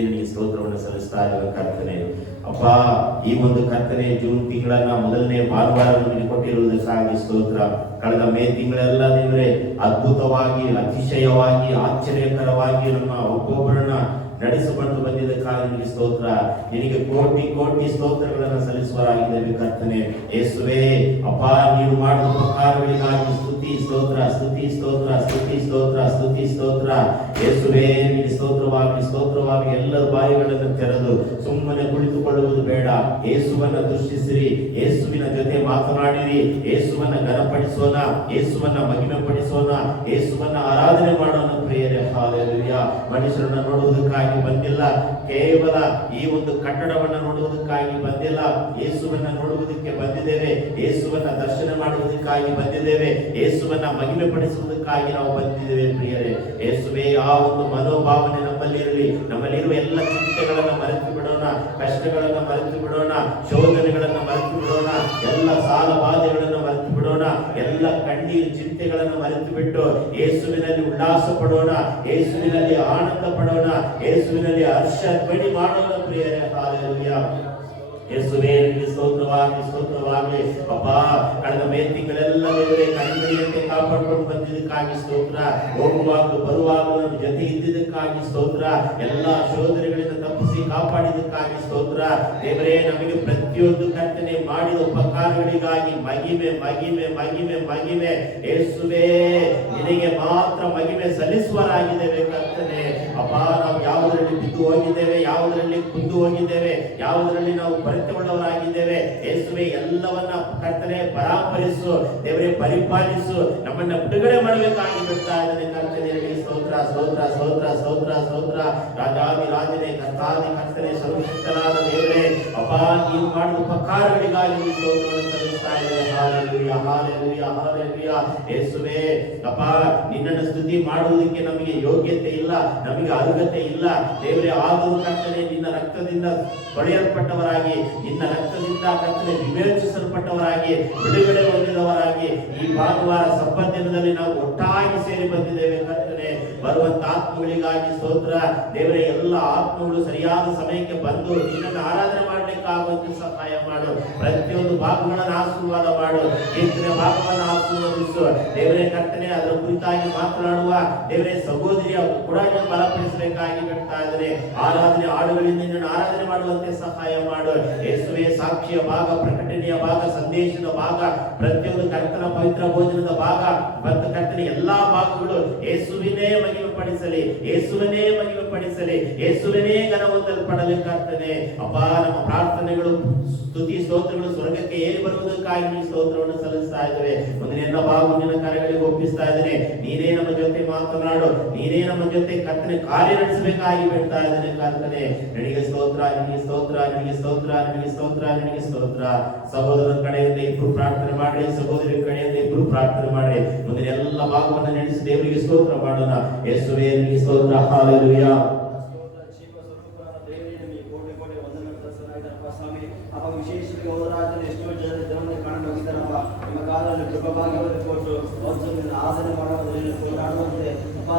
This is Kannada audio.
ನಿನಗೆ ಸ್ತೋತ್ರವನ್ನು ಸಲ್ಲಿಸ್ತಾ ಇರುವ ಕರ್ತನೆ. ಅಪ್ಪ, ಈ ಒಂದು ಕರ್ತನೆ ಜೂನ್ ತಿಂಗಳನ್ನ ಮೊದಲನೇ ಭಾನುವಾರ ನಮಗೆ ಕೊಟ್ಟಿರುವುದಕ್ಕಾಗಿ ಸ್ತೋತ್ರ. ಕಳೆದ ಮೇ ತಿಂಗಳೆಲ್ಲ ದೇವರೇ ಅದ್ಭುತವಾಗಿ, ಅತಿಶಯವಾಗಿ, ಆಶ್ಚರ್ಯಕರವಾಗಿ ನಮ್ಮ ಒಬ್ಬೊಬ್ಬರನ್ನ ನಡೆಸಿಕೊಂಡು ಬಂದಿದ್ದಕ್ಕಾಗಿ ನಿನಗೆ ಸ್ತೋತ್ರ. ನಿನಗೆ ಕೋಟಿ ಕೋಟಿ ಸ್ತೋತ್ರಗಳನ್ನು ಸಲ್ಲಿಸುವರಾಗಿದ್ದೇವೆ ಕರ್ತನೆ. ಯೇಸುವೇ ಅಪ್ಪ, ನೀನು ಮಾಡಿದ ಉಪಕಾರಗಳಿಗಾಗಿ ಸ್ತುತಿ ಸ್ತೋತ್ರ, ಸ್ತುತಿ ಸ್ತೋತ್ರ, ಸ್ತುತಿ ಸ್ತೋತ್ರ, ಸ್ತುತಿ ಸ್ತೋತ್ರ. ಯೇಸುವೇ ನಿನಗೆ ಸ್ತೋತ್ರವಾಗಿ ಸ್ತೋತ್ರವಾಗಿ ಎಲ್ಲರ ಬಾಯಿಗಳನ್ನು ತೆರೆದು ಸುಮ್ಮನೆ ಕುಳಿತುಕೊಳ್ಳುವುದು ಬೇಡ. ಯೇಸುವನ್ನ ದೃಷ್ಟಿಸಿರಿ, ಯೇಸುವಿನ ಜೊತೆ ಮಾತನಾಡಿರಿ, ಯೇಸುವನ್ನ ಘನಪಡಿಸೋಣ, ಯೇಸುವನ್ನ ಮಹಿಮೆ ಪಡಿಸೋಣ, ಯೇಸುವನ್ನ ಆರಾಧನೆ ಮಾಡೋಣ ಪ್ರಿಯರೇ. ಹಾಲೆಲೂಯಾ. ಮನುಷ್ಯರನ್ನ ನೋಡುವುದಕ್ಕಾಗಿ ಬಂದಿಲ್ಲ, ಕೇವಲ ಈ ಒಂದು ಕಟ್ಟಡವನ್ನ ನೋಡುವುದಕ್ಕಾಗಿ ಬಂದಿಲ್ಲ, ಯೇಸುವನ್ನ ನೋಡುವುದಕ್ಕೆ ಬಂದಿದ್ದೇವೆ, ಯೇಸುವನ್ನ ದರ್ಶನ ಮಾಡುವುದಕ್ಕಾಗಿ ಬಂದಿದ್ದೇವೆ, ಯೇಸುವನ್ನ ಮಹಿಮೆ ಪಡಿಸುವುದಕ್ಕಾಗಿ ನಾವು ಬಂದಿದ್ದೇವೆ ಪ್ರಿಯರೇ. ಯೇಸುವೇ, ಆ ಒಂದು ಮನೋಭಾವನೆ ನಮ್ಮಲ್ಲಿರಲಿ. ನಮ್ಮಲ್ಲಿರುವ ಎಲ್ಲ ಚಿಂತೆಗಳನ್ನ ಮರೆತು ಬಿಡೋಣ, ಕಷ್ಟಗಳನ್ನ ಮರೆತು ಬಿಡೋಣ, ಶೋಧನೆಗಳನ್ನ ಮರೆತು ಬಿಡೋಣ, ಎಲ್ಲ ಸಾಲ ಬಾಧೆಗಳನ್ನ ಮರೆತು ಬಿಡೋಣ, ಎಲ್ಲ ಕಣ್ಣೀರು ಚಿಂತೆಗಳನ್ನು ಮರೆತು ಬಿಟ್ಟು ಯೇಸುವಿನಲ್ಲಿ ಉಲ್ಲಾಸ ಪಡೋಣ, ಯೇಸುವಿನಲ್ಲಿ ಆನಂದ ಪಡೋಣ, ಯೇಸುವಿನಲ್ಲಿ ಹರ್ಷ ಧ್ವನಿ ಮಾಡೋಣ ಪ್ರಿಯರೇ. ಹಾಲೆಲೂಯಾ. ಯೇಸುವೇ ನಿನಗೆ ಸ್ತೋತ್ರವಾಗಿ ಸ್ತೋತ್ರವಾಗಿ. ಅಪ್ಪ, ಕಳೆದ ಮೇ ತಿಂಗಳೆಲ್ಲ ದೇವರೇ ಕಣ್ಮಣಿಯಂತೆ ಕಾಪಾಡಿಕೊಂಡು ಬಂದಿದ್ದಕ್ಕಾಗಿ ಸ್ತೋತ್ರ. ಹೋಗುವಾಗ ಬರುವಾಗ ನಮ್ಮ ಜೊತೆ ಇದ್ದಿದ್ದಕ್ಕಾಗಿ ಸ್ತೋತ್ರ. ಎಲ್ಲ ಶೋಧನೆಗಳಿಂದ ತಪ್ಪಿಸಿ ಕಾಪಾಡಿದ್ದಕ್ಕಾಗಿ ಸ್ತೋತ್ರ. ದೇವರೇ, ನಮಗೆ ಪ್ರತಿಯೊಂದು ಕರ್ತನೆ ಮಾಡಿದ ಉಪಕಾರಗಳಿಗಾಗಿ ಮಹಿಮೆ ಮಹಿಮೆ ಮಹಿಮೆ ಮಹಿಮೆ. ಯೇಸುವೇ, ನಿನಗೆ ಮಾತ್ರ ಮಹಿಮೆ ಸಲ್ಲಿಸುವರಾಗಿದ್ದೇವೆ ಕರ್ತನೆ. ಅಪ್ಪ, ನಾವು ಯಾವುದರಲ್ಲಿ ಬಿದ್ದು ಹೋಗಿದ್ದೇವೆ, ಯಾವುದರಲ್ಲಿ ಕುಂದು ಹೋಗಿದ್ದೇವೆ, ಯಾವುದರಲ್ಲಿ ನಾವು ಕೊರತೆಯುಳ್ಳವರಾಗಿದ್ದೇವೆ, ಯೇಸುವೇ ಎಲ್ಲವನ್ನ ಕರ್ತನೆ ಪರಾಮರಿಸು ದೇವರೇ, ಪರಿಪಾಲಿಸು, ನಮ್ಮನ್ನ ಬಿಡುಗಡೆ ಮಾಡಬೇಕಾಗಿ ಬಿಡ್ತಾ ಇದ್ದಾನೆ ಕರ್ತನೆ. ಸ್ತೋತ್ರ ಸ್ತೋತ್ರ ಸ್ತೋತ್ರ ಸ್ತೋತ್ರ ಸ್ತೋತ್ರ. ರಾಜಾದಿ ರಾಜನೇ, ಕರ್ತಾದಿ ಕರ್ತನೆ, ಸರ್ವಶಕ್ತನಾದ ದೇವರೇ, ಅಪ್ಪ, ನೀವು ಮಾಡಿದ ಉಪಕಾರಗಳಿಗಾಗಿ ಸ್ತೋತ್ರವನ್ನು ಸಲ್ಲಿಸ್ತಾ ಇದ್ದೇವೆ. Hallelujah hallelujah hallelujah. ಯೇಸುವೇ ಅಪ್ಪ, ನಿನ್ನನ್ನು ಸ್ತುತಿ ಮಾಡುವುದಕ್ಕೆ ನಮಗೆ ಯೋಗ್ಯತೆ ಇಲ್ಲ, ನಮಗೆ ಅರ್ಹತೆ ಇಲ್ಲ ದೇವರೇ. ಆದರೂ ಕರ್ತನೆ, ನಿನ್ನ ರಕ್ತದಿಂದ ತೊಳೆಯಲ್ಪಟ್ಟವರಾಗಿ, ನಿನ್ನ ರಕ್ತದಿಂದ ಕರ್ತನೆ ವಿವೇಚಿಸಲ್ಪಟ್ಟವರಾಗಿ, ಬಿಡುಗಡೆ ಹೊಂದಿದವರಾಗಿ ಈ ಭಾನುವಾರ ಸಬ್ಬತ್ ದಿನದಲ್ಲಿ ನಾವು ಒಟ್ಟಾಗಿ ಸೇರಿ ಬಂದಿದ್ದೇವೆ ಕರ್ತನೆ. ಬರುವಂತ ಆತ್ಮಗಳಿಗಾಗಿ ಸ್ತೋತ್ರ ದೇವರೇ. ಎಲ್ಲ ಆತ್ಮಗಳು ಸರಿಯಾದ ಸಮಯಕ್ಕೆ ಬಂದು ನಿನ್ನನ್ನು ಆರಾಧನೆ ಮಾಡಲಿಕ್ಕಾಗುವಂತೆ ಸಹಾಯ ಮಾಡು. ಪ್ರತಿಯೊಂದು ಭಾಗಗಳನ್ನು ಆಶೀರ್ವಾದ ಮಾಡು. ಕೀರ್ತನೆ ಭಾಗವನ್ನು ಆಶೀರ್ವದಿಸು ದೇವರೇ ಕರ್ತನೆ. ಅದರ ಕುರಿತಾಗಿ ಮಾತನಾಡುವ ದೇವರೇ ಸಹೋದರಿಯ ಕೂಡ ಬಲಪಡಿಸಬೇಕಾಗಿ ಬಿಡ್ತಾ ಇದ್ದೇನೆ. ಆರಾಧನೆ ಹಾಡುಗಳಿಂದ ನಿನ್ನನ್ನು ಆರಾಧನೆ ಮಾಡುವಂತೆ ಸಹಾಯ ಮಾಡು. ಯೇಸುವೇ, ಸಾಕ್ಷಿಯ ಭಾಗ, ಪ್ರಕಟಣೆಯ ಭಾಗ, ಸಂದೇಶದ ಭಾಗ, ಪ್ರತಿಯೊಂದು ಕರ್ತನ ಪವಿತ್ರ ಭೋಜನದ ಭಾಗ ಮತ್ತು ಕರ್ತನೆ ಎಲ್ಲಾ ಭಾಗಗಳು ಯೇಸುವಿನೇ ಮಹಿಮೆ ಪಡಿಸಲಿ, ಯೇಸುವನೇ ಮಹಿಮೆ ಪಡಿಸಲಿ, ಯೇಸುವನೇ ಘನ ಹೊಂದಲ್ಪಡಲಿ ಕರ್ತನೆ. ಅಪ್ಪ, ನಮ್ಮ ಪ್ರಾರ್ಥನೆಗಳು ಸ್ತುತಿ ಸ್ತೋತ್ರಗಳು ಸ್ವರ್ಗಕ್ಕೆ ಏರಿ ಬರುವುದಕ್ಕಾಗಿ ಈ ಸ್ತೋತ್ರವನ್ನು ಸಲ್ಲಿಸ್ತಾ ಇದ್ದೇವೆ. ಒಂದನೆಲ್ಲ ಭಾಗ ನಿನ್ನ ಕರೆಗಳಿಗೆ ಒಪ್ಪಿಸ್ತಾ ಇದ್ದೇನೆ. ನೀನೇ ನಮ್ಮ ಜೊತೆ ಮಾತನಾಡು, ನೀನೇ ನಮ್ಮ ಜೊತೆ ಕರ್ತನೆ ಕಾರ್ಯ ನಡೆಸಬೇಕಾಗಿ ಬಿಡ್ತಾ ಇದ್ದೇನೆ ಕರ್ತನೆ. ನಿನಗೆ ಸ್ತೋತ್ರ, ನಿನಗೆ ಸ್ತೋತ್ರ, ನಿನಗೆ ಸ್ತೋತ್ರ, ನಿನಗೆ ಸ್ತೋತ್ರ, ನಿನಗೆ ಸ್ತೋತ್ರ. ಸಹೋದರರ ಕಡೆಯಿಂದ ಇಬ್ರು ಪ್ರಾರ್ಥನೆ ಮಾಡಿ, ಸಹೋದರಿ ಕಡೆಯಿಂದ ಇಬ್ರು ಪ್ರಾರ್ಥನೆ ಮಾಡಿ, ಮುಂದಿನ ಎಲ್ಲ ಭಾಗವನ್ನು ನಡೆಸಿ ದೇವರಿಗೆ ಸ್ತೋತ್ರ ಮಾಡೋಣ. ಯೇಸುವೇ, ನಿನಗೆ ಸ್ತೋತ್ರ. ಹಾಲೆಲೂಯಾ. ವಿಶೇಷವಾಗಿ ಹೋರಾಟದಲ್ಲಿ ಎಷ್ಟೋ ಜನ ಧರ್ಮದ ಕಾರಣ ಹೋಗಿದ್ದಾರಪ್ಪ. ನಿಮ್ಮ ಕಾಲದಲ್ಲಿ ಕೃಪಭಾಗ್ಯವನ್ನು ಕೊಟ್ಟು ಆರಾಧನೆ ಮಾಡುವುದರಲ್ಲಿ ಕೊಂಡಾಡುವಂತೆ ಅಪ್ಪ,